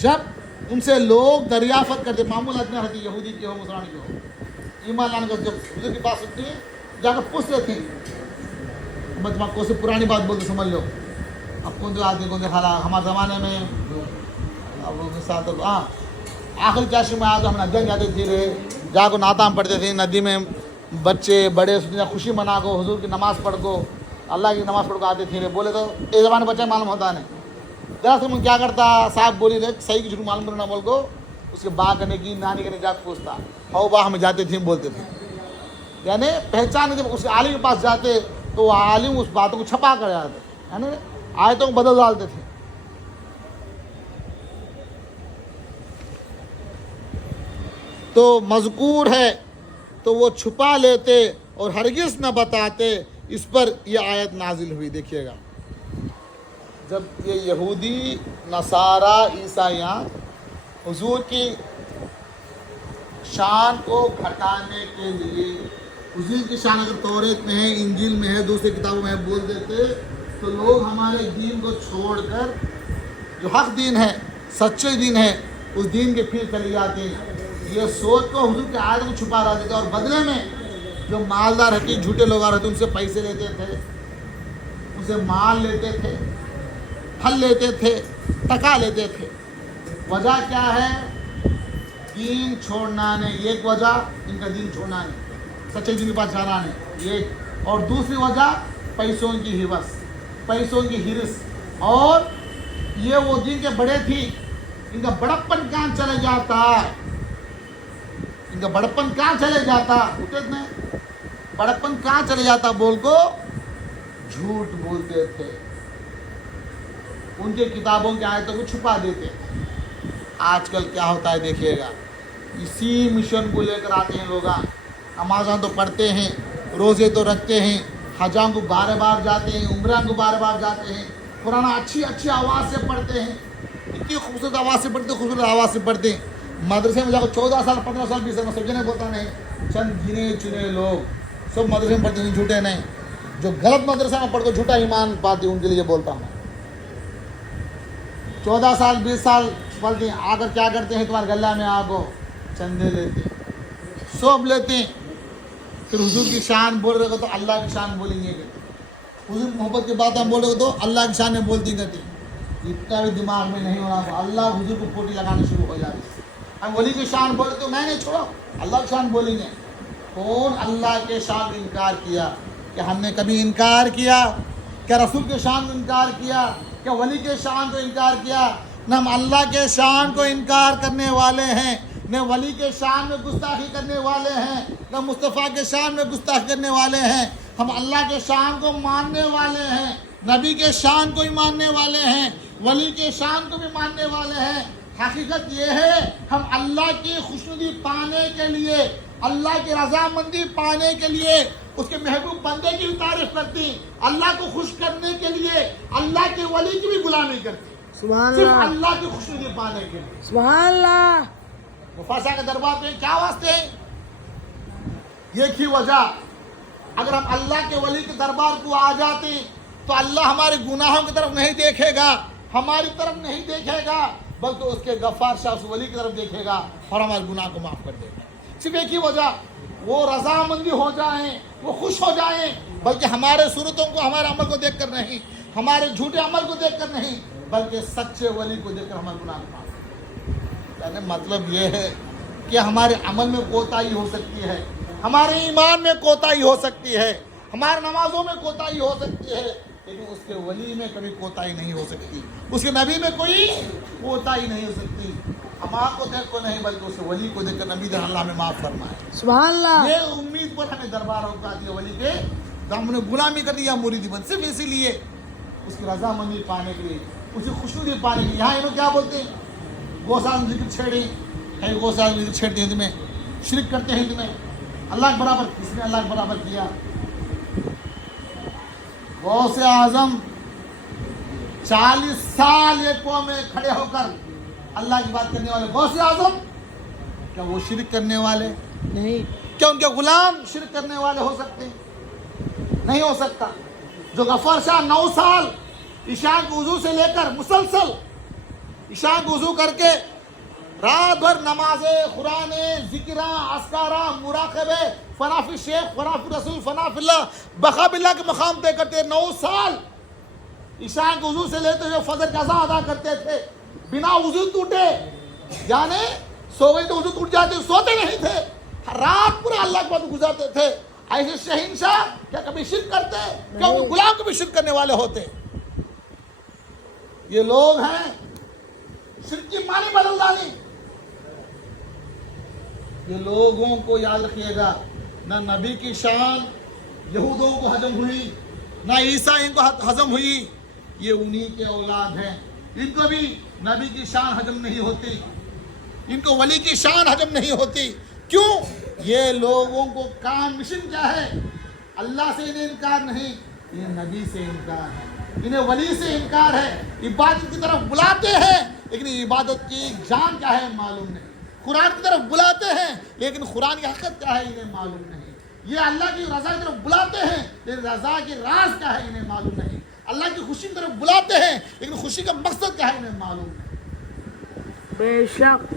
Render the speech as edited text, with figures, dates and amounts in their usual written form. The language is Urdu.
جب ان سے لوگ دریافت کرتے، معمول آدمی رہتی یہودی کی ہو مسلمان کی ہو، ایمان لانے کا جب حضور کی بات سنتی ہے جا کر پوچھ لیتے ہیں، مجمع کو سے پرانی بات بولتے سمجھ لو، اب کون سے آدمی کون سے خالا ہمارے زمانے میں اب ساتھ آخری چاشی میں آج ہم ندیاں جاتے تھے، جا کو نعتام پڑھتے تھے ندی میں، بچے بڑے خوشی منا کو حضور کی نماز پڑھ کو، اللہ کی نماز پڑھ کو آتے تھے، بولے تو یہ زمانے بچے معلوم ہوتا نہیں، ذرا سے من کیا کرتا صاحب بولی رہے صحیح کی جھوٹ معلوم کرنا بول کو اس کے باں کرنے کی نانی کرنے جا پوچھتا ہو با ہم جاتے تھے بولتے تھے، یعنی پہچان جب اس عالم کے پاس جاتے تو وہ عالم اس باتوں کو چھپا کر جاتے، یعنی آیتوں کو بدل ڈالتے تھے۔ تو مذکور ہے تو وہ چھپا لیتے اور ہرگز نہ بتاتے، اس پر یہ آیت نازل ہوئی۔ دیکھیے گا جب یہ یہودی نصارہ عیسائیاں حضور کی شان کو گھٹانے کے لیے، حضور کی شان اگر توریت میں ہے، انجیل میں ہے، دوسری کتابوں میں ہے بول دیتے تو لوگ ہمارے دین کو چھوڑ کر جو حق دین ہے، سچے دین ہے، اس دین کے پھر چلے جاتے ہیں۔ یہ سوچ کو حضور کے آیت کو چھپا رہتے تھے، اور بدلے میں جو مالدار رہتے جھوٹے لوگ آ رہے تھے ان سے پیسے لیتے تھے، ان سے مال لیتے تھے، پھل لیتے تھے، ٹکا لیتے تھے۔ وجہ کیا ہے؟ دین چھوڑنا نہیں، ایک وجہ ان کا دین چھوڑنا نہیں، سچے دین کے پاس جانا نہیں ایک، اور دوسری وجہ پیسوں کی ہوس، پیسوں کی ہرس، اور یہ وہ دین کے بڑے تھی، ان کا بڑپن کہاں چلے جاتا، ان کا بڑپن کہاں چلے جاتا، بڑپن کہاں چلے جاتا بول کو جھوٹ بولتے تھے، ان کے کتابوں کی آیتوں کو چھپا دیتے تھے۔ آج کل کیا ہوتا ہے دیکھیے گا، اسی مشن کو لے کر آتے ہیں لوگ، نمازاں تو پڑھتے ہیں، روزے تو رکھتے ہیں، حجاں کو بار بار جاتے ہیں، عمرہ کو بار بار جاتے ہیں، قرآن اچھی اچھی آواز سے پڑھتے ہیں، اتنی خوبصورت آواز سے پڑھتے، خوبصورت آواز سے پڑھتے ہیں، مدرسے میں جا کر 14 سال 15 سال 20 سال سب جنے بولتا نہیں، چند گنے چنے لوگ سب مدرسے میں پڑھتے ہیں، جھوٹے نہیں، جو غلط مدرسے میں پڑھ کر جھوٹا ایمان پاتے ان کے لیے بولتا ہوں۔ 14 سال 20 سال پڑھتے ہیں، آ کر کیا کرتے ہیں تمہارے گلہ میں آ کو چندے لیتے ہیں، سوب لیتے ہیں، پھر حضور کی شان بول رہے ہو تو اللہ کی شان بولیں گے، حضور محبت کی بات ہم بول رہے ہو تو اللہ کی شان بولتی کرتی، اتنا بھی دماغ میں نہیں ہونا، اللہ حضور کو پوٹی لگانے شروع ہو جاتی ہے۔ ہم ولی کی شان بولے تو نہیں چھوڑو، اللہ کی شان بولیں گے۔ کون اللہ کے شان انکار کیا؟ کہ ہم نے کبھی انکار کیا؟ کیا رسول کے شان کو انکار کیا؟ کیا ولی کے شان کو انکار کیا؟ نہ ہم اللہ کے شان کو انکار کرنے والے ہیں، نہ ولی کے شان میں گستاخی کرنے والے ہیں، نہ مصطفیٰ کے شان میں گستاخی کرنے والے ہیں۔ ہم اللہ کے شان کو ماننے والے ہیں، نبی کے شان کو ہی ماننے والے ہیں، ولی کے شان کو بھی ماننے والے ہیں۔ حقیقت یہ ہے ہم اللہ کی خوشنودی پانے کے لیے، اللہ کی رضامندی پانے کے لیے، اس کے محبوب بندے کی بھی تعریف کرتی، اللہ کو خوش کرنے کے لیے اللہ کے ولی کی بھی غلامی کرتی، سبحان صرف اللہ، اللہ کی خوشنودی پانے کے لیے۔ سبحان اللہ۔ مفاسا کے دربار میں کیا واسطے ہیں؟ ایک ہی وجہ، اگر ہم اللہ کے ولی کے دربار کو آ جاتے تو اللہ ہمارے گناہوں کی طرف نہیں دیکھے گا، ہماری طرف نہیں دیکھے گا، بلکہ اس کے غفار شاہ اس ولی کی طرف دیکھے گا اور ہمارے گناہ کو معاف کر دے گا۔ صرف ایک ہی وجہ، وہ رضامندی ہو جائیں، وہ خوش ہو جائیں، بلکہ ہمارے صورتوں کو، ہمارے عمل کو دیکھ کر نہیں، ہمارے جھوٹے عمل کو دیکھ کر نہیں، بلکہ سچے ولی کو دیکھ کر ہمارے گناہ کو معاف کر دے گا۔ یعنی مطلب یہ ہے کہ ہمارے عمل میں کوتاہی ہو سکتی ہے، ہمارے ایمان میں کوتاہی ہو سکتی ہے، ہمارے نمازوں میں کوتاہی ہو سکتی ہے، لیکن اس کے ولی میں کبھی کوتاہی نہیں ہو سکتی، اس کے نبی میں کوئی کوتاہی نہیں ہو سکتی۔ ہم آپ کو دیکھ کو نہیں بلکہ اس کے ولی کو دیکھ کر نبی دے اللہ میں معاف فرمائے۔ سبحان اللہ۔ یہ امید پر ہمیں دربار ہوتا دیا ولی کے، ہم نے غلامی کر دیا مریدی بن، صرف اسی لیے اس کی رضامندی پانے کے لیے، اس کی خوشنودی پانے کے لیے۔ یہاں انہوں کیا بولتے ہیں؟ گوسان ذکر چھیڑیں، ہے گوسان ذکر چھیڑتے ہیں تمہیں، شرک کرتے ہیں تمہیں، اللہ کے برابر، کس نے اللہ کے برابر کیا؟ غوث اعظم 40 سال ایک قوم میں کھڑے ہو کر اللہ کی بات کرنے والے غوث اعظم، کیا وہ شرک کرنے والے نہیں، کیا ان کے غلام شرک کرنے والے ہو سکتے ہیں؟ نہیں ہو سکتا۔ جو غفار شاہ 9 سال عشاء کے وضو سے لے کر مسلسل عشاء کو وضو کر کے رات بھر نمازیں، قرآن، ذکراں، اذکاراں، مراقبے، فنا فی شیخ، فنا فی رسول، فنا فی اللہ، بقا باللہ کے مقام طے کرتے 9 سال عشاء کے وضو سے لیتے ہوئے فجر قضا ادا کرتے تھے بنا وضو ٹوٹے، یعنی سو گئے تو وضو ٹوٹ جاتے، سوتے نہیں تھے، رات پورا اللہ کے بعد گزارتے تھے۔ ایسے شہنشاہ کیا کبھی شرک کرتے؟ کیا ان غلام کو بھی شرک کرنے والے ہوتے؟ یہ لوگ ہیں شرک کی معنی بدل ڈالی۔ یہ لوگوں کو یاد رکھیے گا، نہ نبی کی شان یہودوں کو ہضم ہوئی، نہ عیسائیوں کو ہضم ہوئی، یہ انہی کے اولاد ہیں، ان کو بھی نبی کی شان ہضم نہیں ہوتی، ان کو ولی کی شان ہضم نہیں ہوتی۔ کیوں؟ یہ لوگوں کو کام مشن کیا ہے؟ اللہ سے انہیں انکار نہیں، یہ نبی سے انکار ہے، انہیں ولی سے انکار ہے، عبادت کی طرف بلاتے ہیں لیکن عبادت کی جان کیا ہے معلوم نہیں، قرآن کی طرف بلاتے ہیں لیکن قرآن کی حقیقت کیا ہے انہیں معلوم نہیں، یہ اللہ کی رضا کی طرف بلاتے ہیں لیکن رضا کی راز کیا ہے انہیں معلوم نہیں، اللہ کی خوشی کی طرف بلاتے ہیں لیکن خوشی کا مقصد کیا ہے انہیں معلوم نہیں۔ بے شک